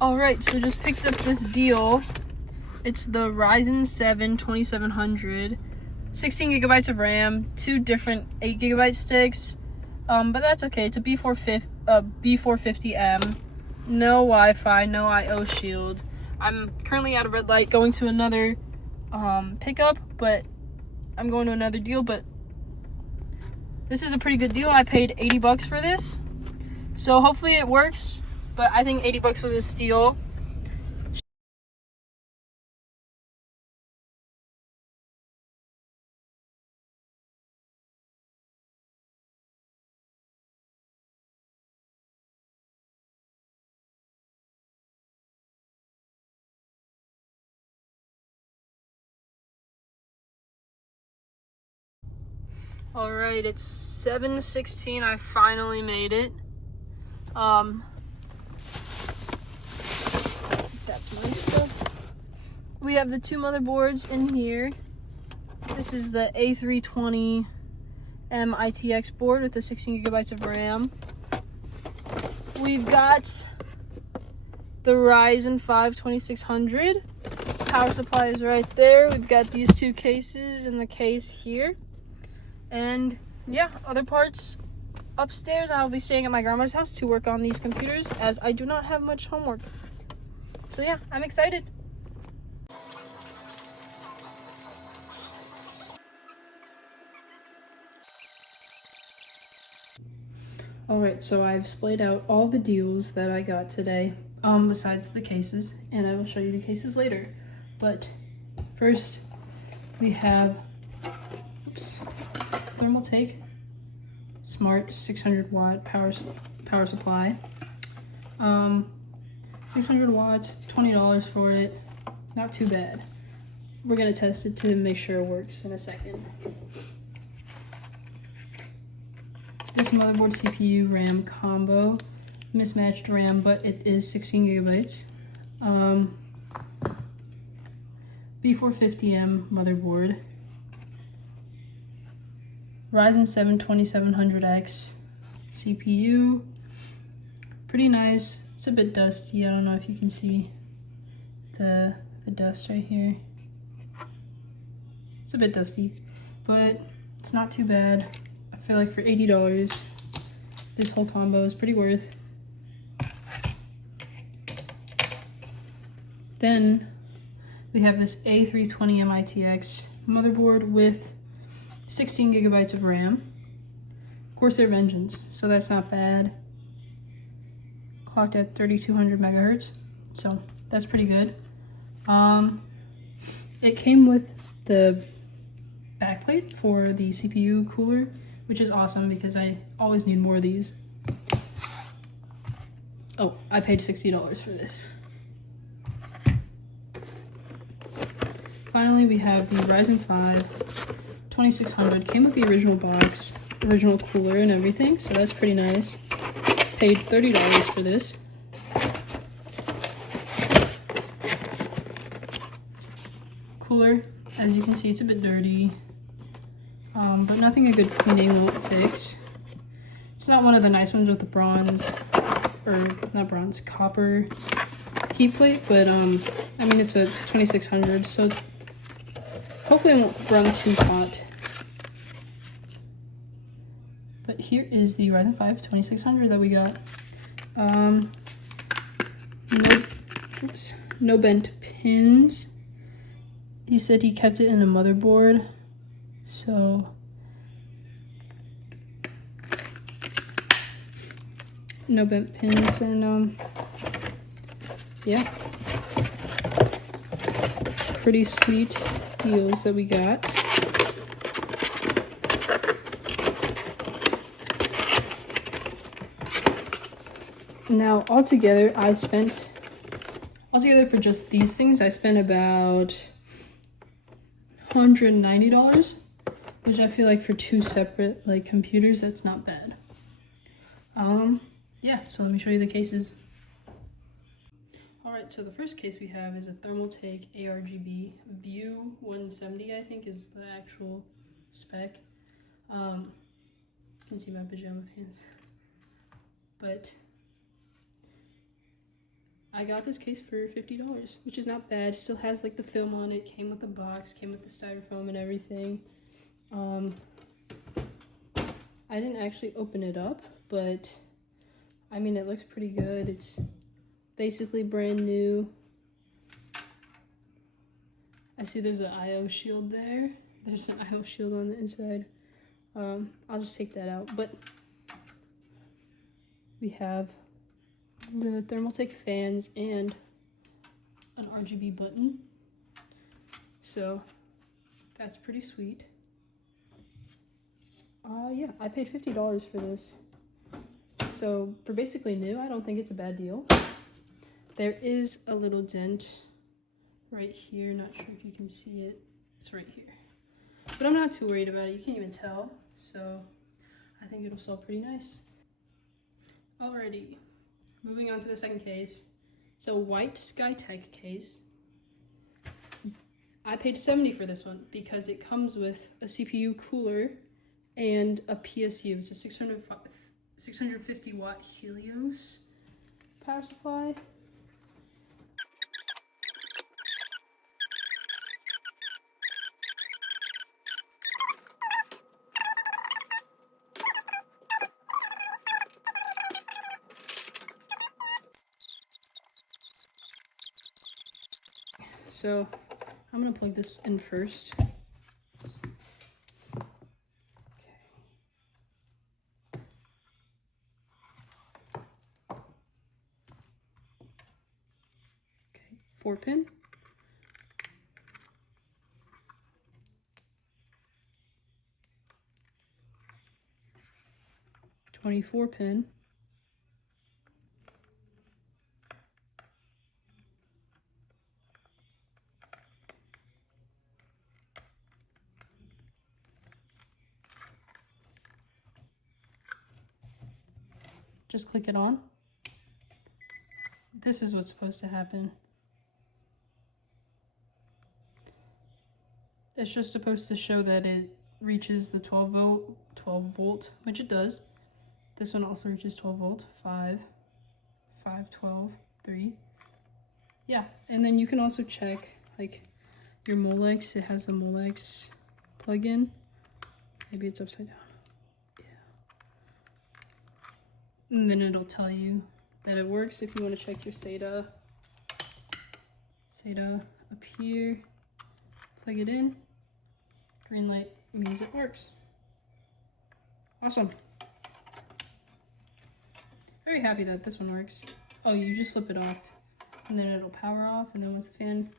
Alright, so just picked up this deal. It's the Ryzen 7 2700, 16 gigabytes of RAM, two different 8 gigabyte sticks. But that's okay. It's a B450M. No Wi-Fi, no I/O shield. I'm currently at a red light going to another pickup, but I'm going to another deal, but this is a pretty good deal. I paid 80 bucks for this. So hopefully it works, but I think 80 bucks was a steal. All right, it's 7:16. I finally made it. That's my stuff. We have the two motherboards in here. This is the A320M ITX board with the 16 gigabytes of RAM. We've got the Ryzen 5 2600. Power supply is right there. We've got these two cases and the case here. And yeah, other parts upstairs. I'll be staying at my grandma's house to work on these computers as I do not have much homework. So yeah, I'm excited. Alright, so I've splayed out all the deals that I got today, besides the cases, and I will show you the cases later. But first, we have thermal take, smart 600 watt power supply. 600 watts, $20 for it. Not too bad. We're gonna test it to make sure it works in a second. This motherboard CPU RAM combo, mismatched RAM, but it is 16 gigabytes. B450M motherboard. Ryzen 7 2700X CPU. Pretty nice. It's a bit dusty. I don't know if you can see the dust right here. It's a bit dusty, but it's not too bad. I feel like for $80, this whole combo is pretty worth. Then we have this A320M ITX motherboard with 16 gigabytes of RAM. Corsair Vengeance, so that's not bad. Clocked at 3200 megahertz, so that's pretty good. It came with the backplate for the CPU cooler, which is awesome because I always need more of these. Oh, I paid $60 for this. Finally, we have the Ryzen 5 2600. Came with the original box, original cooler and everything, so that's pretty nice. Paid $30 for this. Cooler, as you can see, it's a bit dirty, but nothing a good cleaning won't fix. It's not one of the nice ones with the bronze, or not bronze, copper heat plate, but I mean, it's a 2600, so hopefully it won't run too hot. But here is the Ryzen 5 2600 that we got. No bent pins. He said he kept it in a motherboard, so no bent pins, and yeah, pretty sweet deals that we got. Now altogether for just these things I spent about $190, which I feel like for two separate like computers, that's not bad. Yeah, so let me show you the cases. All Alright, so the first case we have is a Thermaltake ARGB View 170, I think is the actual spec. You can see my pajama pants. But I got this case for $50, which is not bad. Still has like the film on it, came with the box, came with the styrofoam and everything. I didn't actually open it up, but I mean, it looks pretty good. It's basically brand new. I see there's an IO shield there. There's an IO shield on the inside. I'll just take that out. But we have the Thermaltake fans and an RGB button. So that's pretty sweet. Yeah, I paid $50 for this. So for basically new, I don't think it's a bad deal. There is a little dent right here. Not sure if you can see it. It's right here. But I'm not too worried about it. You can't even tell. So I think it'll sell pretty nice. Alrighty, moving on to the second case. It's a white SkyTech case. I paid $70 for this one because it comes with a CPU cooler and a PSU. It's a 650 watt Helios power supply. So I'm gonna plug this in first. Okay, 4-pin. (24-pin). Just click it on. This is what's supposed to happen. It's just supposed to show that it reaches the 12 volt, which it does. This one also reaches 12 volt, 5, 12, 3. Yeah, and then you can also check like your Molex. It has the Molex plug-in. Maybe it's upside down. And then it'll tell you that it works. If you want to check your SATA up here, plug it in, green light means it works. Awesome. Very happy that this one works. Oh, you just flip it off and then it'll power off, and then once the fan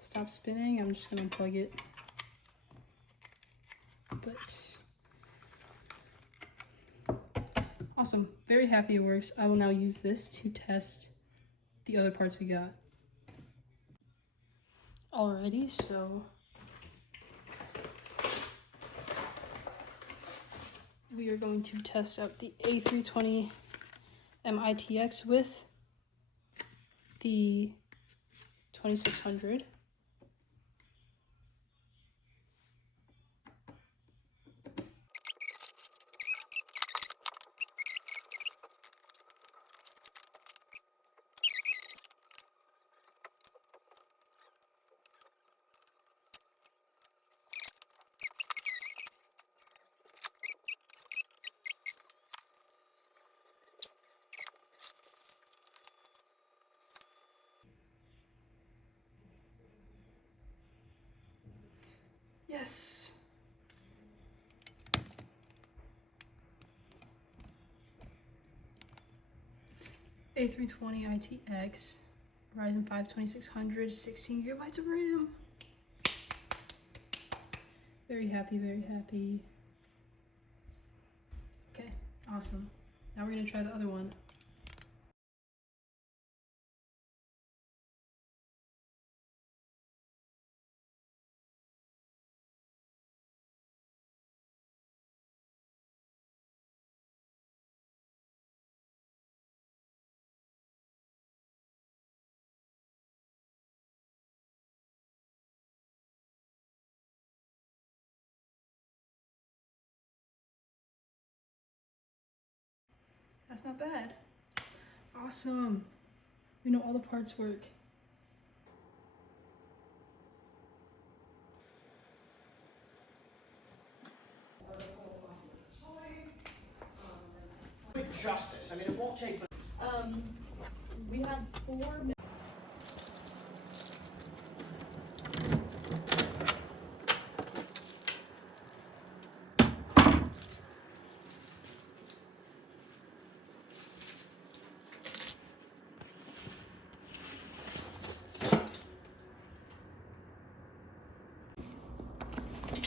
stops spinning, I'm just gonna unplug it. But awesome, very happy it works. I will now use this to test the other parts we got. Alrighty, so we are going to test out the A320 MITX with the 2600. Yes. A320 ITX, Ryzen 5 2600, 16 gigabytes of RAM. Very happy, very happy. Okay, awesome. Now we're gonna try the other one. That's not bad. Awesome. We know all the parts work. Justice. I mean, it won't take. We have 4 minutes.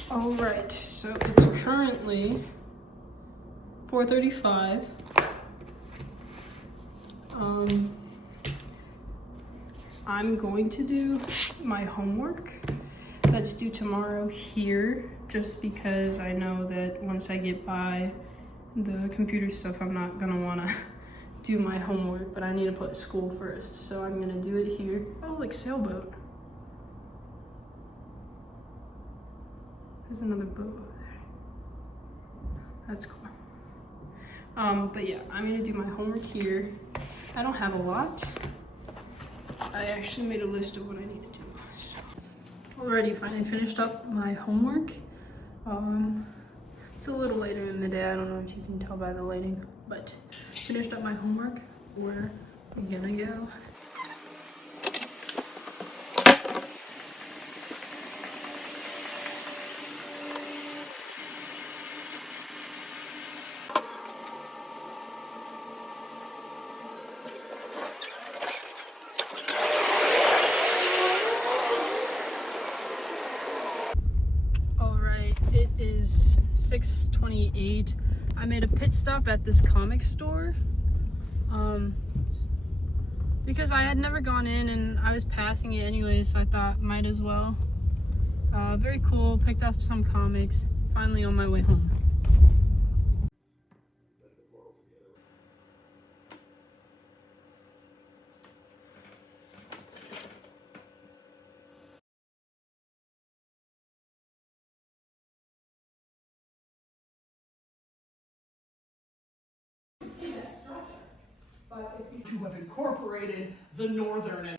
All right, so it's currently 4:35. I'm going to do my homework that's due tomorrow here, just because I know that once I get by the computer stuff, I'm not gonna wanna do my homework, but I need to put school first. So I'm gonna do it here. Oh, like sailboat. There's another boat over there. That's cool. But yeah, I'm gonna do my homework here. I don't have a lot. I actually made a list of what I need to do. So, already finally finished up my homework. It's a little later in the day. I don't know if you can tell by the lighting, but finished up my homework. Where I'm gonna go. It is 6:28. I made a pit stop at this comic store because I had never gone in and I was passing it anyways, so I thought might as well. Very cool. Picked up some comics. Finally on my way home. To have incorporated the northern.